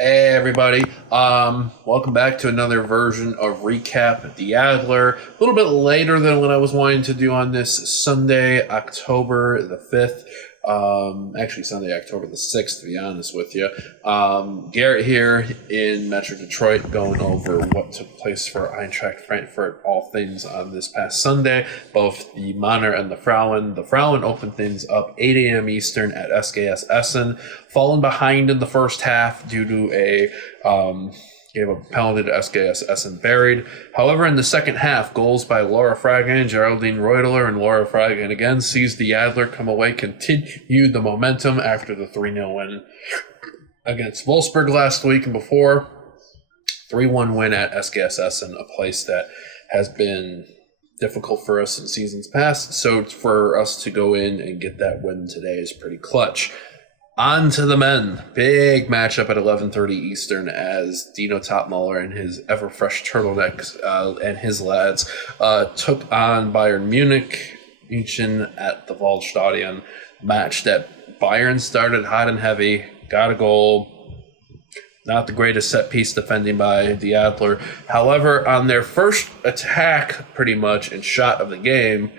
Hey everybody, welcome back to another version of Recap the Adler. A little bit later than what I was wanting to do on this Sunday, October the 5th. Actually Sunday, October the 6th, to be honest with you. Garrett here in Metro Detroit going over what took place for Eintracht Frankfurt, all things on this past Sunday, both the Männer and the Frauen. The Frauen opened things up 8 a.m. Eastern at SKS Essen, falling behind in the first half due to gave a penalty to SKS Essen buried. However, in the second half, goals by Laura Fragen, Geraldine Reutler, and Laura Fragen again sees the Adler come away, continued the momentum after the 3-0 win against Wolfsburg last week, and before 3-1 win at SKS Essen, a place that has been difficult for us in seasons past. So for us to go in and get that win today is pretty clutch. On to the men. Big matchup at 11:30 Eastern as Dino Topmuller and his ever-fresh turtlenecks and his lads took on Bayern Munich at the Waldstadion. Match that Bayern started hot and heavy, got a goal. Not the greatest set-piece defending by the Adler. However, on their first attack, pretty much, and shot of the game,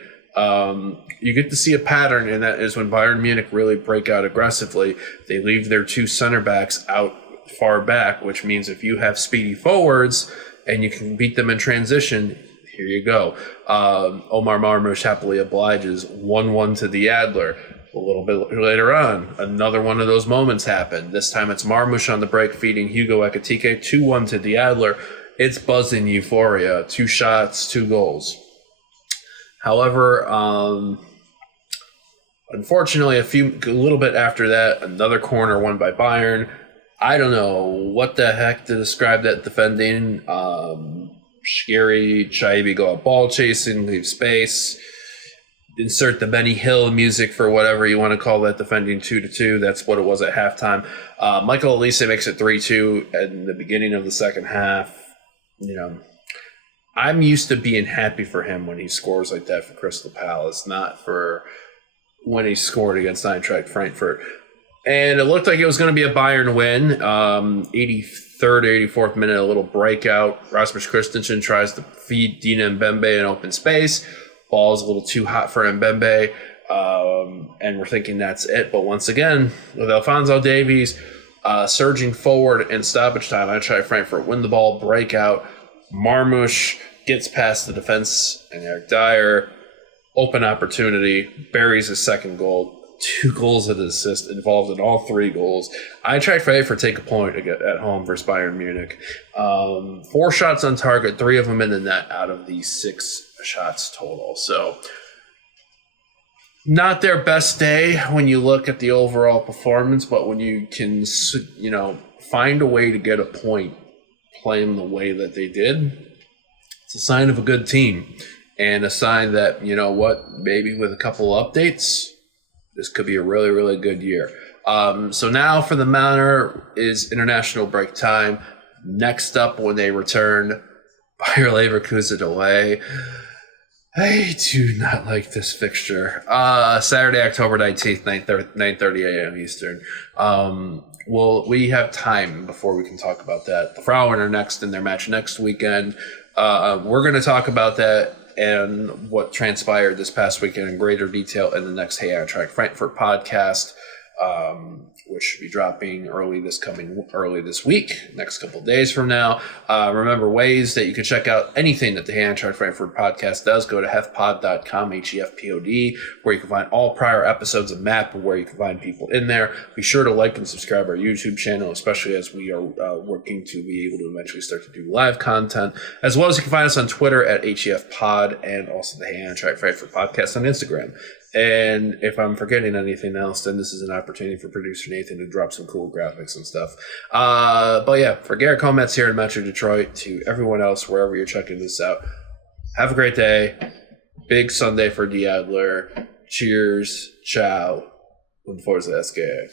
you get to see a pattern, and that is when Bayern Munich really break out aggressively, they leave their two center backs out far back, which means if you have speedy forwards and you can beat them in transition, here you go. Omar Marmoush happily obliges 1-1 to the Adler. A little bit later on, another one of those moments happened. This time it's Marmoush on the break feeding Hugo Ekitike, 2-1 to the Adler. It's buzzing euphoria. 2 shots, 2 goals. However, unfortunately, a little bit after that, another corner won by Bayern. I don't know what the heck to describe that defending. Shkiri, Chaibi go out ball chasing, leave space. Insert the Benny Hill music for whatever you want to call that defending 2-2. That's what it was at halftime. Michael Elise makes it 3-2 in the beginning of the second half. I'm used to being happy for him when he scores like that for Crystal Palace, not for when he scored against Eintracht Frankfurt. And it looked like it was going to be a Bayern win. 83rd, 84th minute, a little breakout. Rasmus Christensen tries to feed Dina Mbembe in open space. Ball's a little too hot for Mbembe, and we're thinking that's it. But once again, with Alphonso Davies surging forward in stoppage time, Eintracht Frankfurt win the ball, breakout. Marmoush gets past the defense and Eric Dyer. Open opportunity, buries his second goal. 2 goals and an assist involved in all 3 goals. Eintracht Frankfurt take a point at home versus Bayern Munich. 4 shots on target, 3 of them in the net out of the 6 shots total. So not their best day when you look at the overall performance, but when you can, find a way to get a point playing the way that they did, it's a sign of a good team and a sign that, maybe with a couple of updates, this could be a really, really good year. So now for the Männer is international break time. Next up when they return, Bayer Leverkusen away. I do not like this fixture. Saturday, October 19th, 9:30 a.m. Eastern. We have time before we can talk about that. The Frauen are next in their match next weekend. We're going to talk about that and what transpired this past weekend in greater detail in the next Hey Eintracht Frankfurt podcast, which should be dropping early this week, next couple of days from now. Remember ways that you can check out anything that the Hey Eintracht Frankfurt podcast does. Go to hefpod.com, HEFPOD, where you can find all prior episodes, a map of where you can find people in there. Be sure to like and subscribe our YouTube channel, especially as we are working to be able to eventually start to do live content, as well as you can find us on Twitter at HEFPod and also the Hey Eintracht Frankfurt podcast on Instagram. And if I'm forgetting anything else, then this is an opportunity for producer Nathan to drop some cool graphics and stuff. But yeah, for Garrett Cometz here in Metro Detroit, to everyone else, wherever you're checking this out, have a great day. Big Sunday for the Adler. Cheers. Ciao. Und Forza SKA.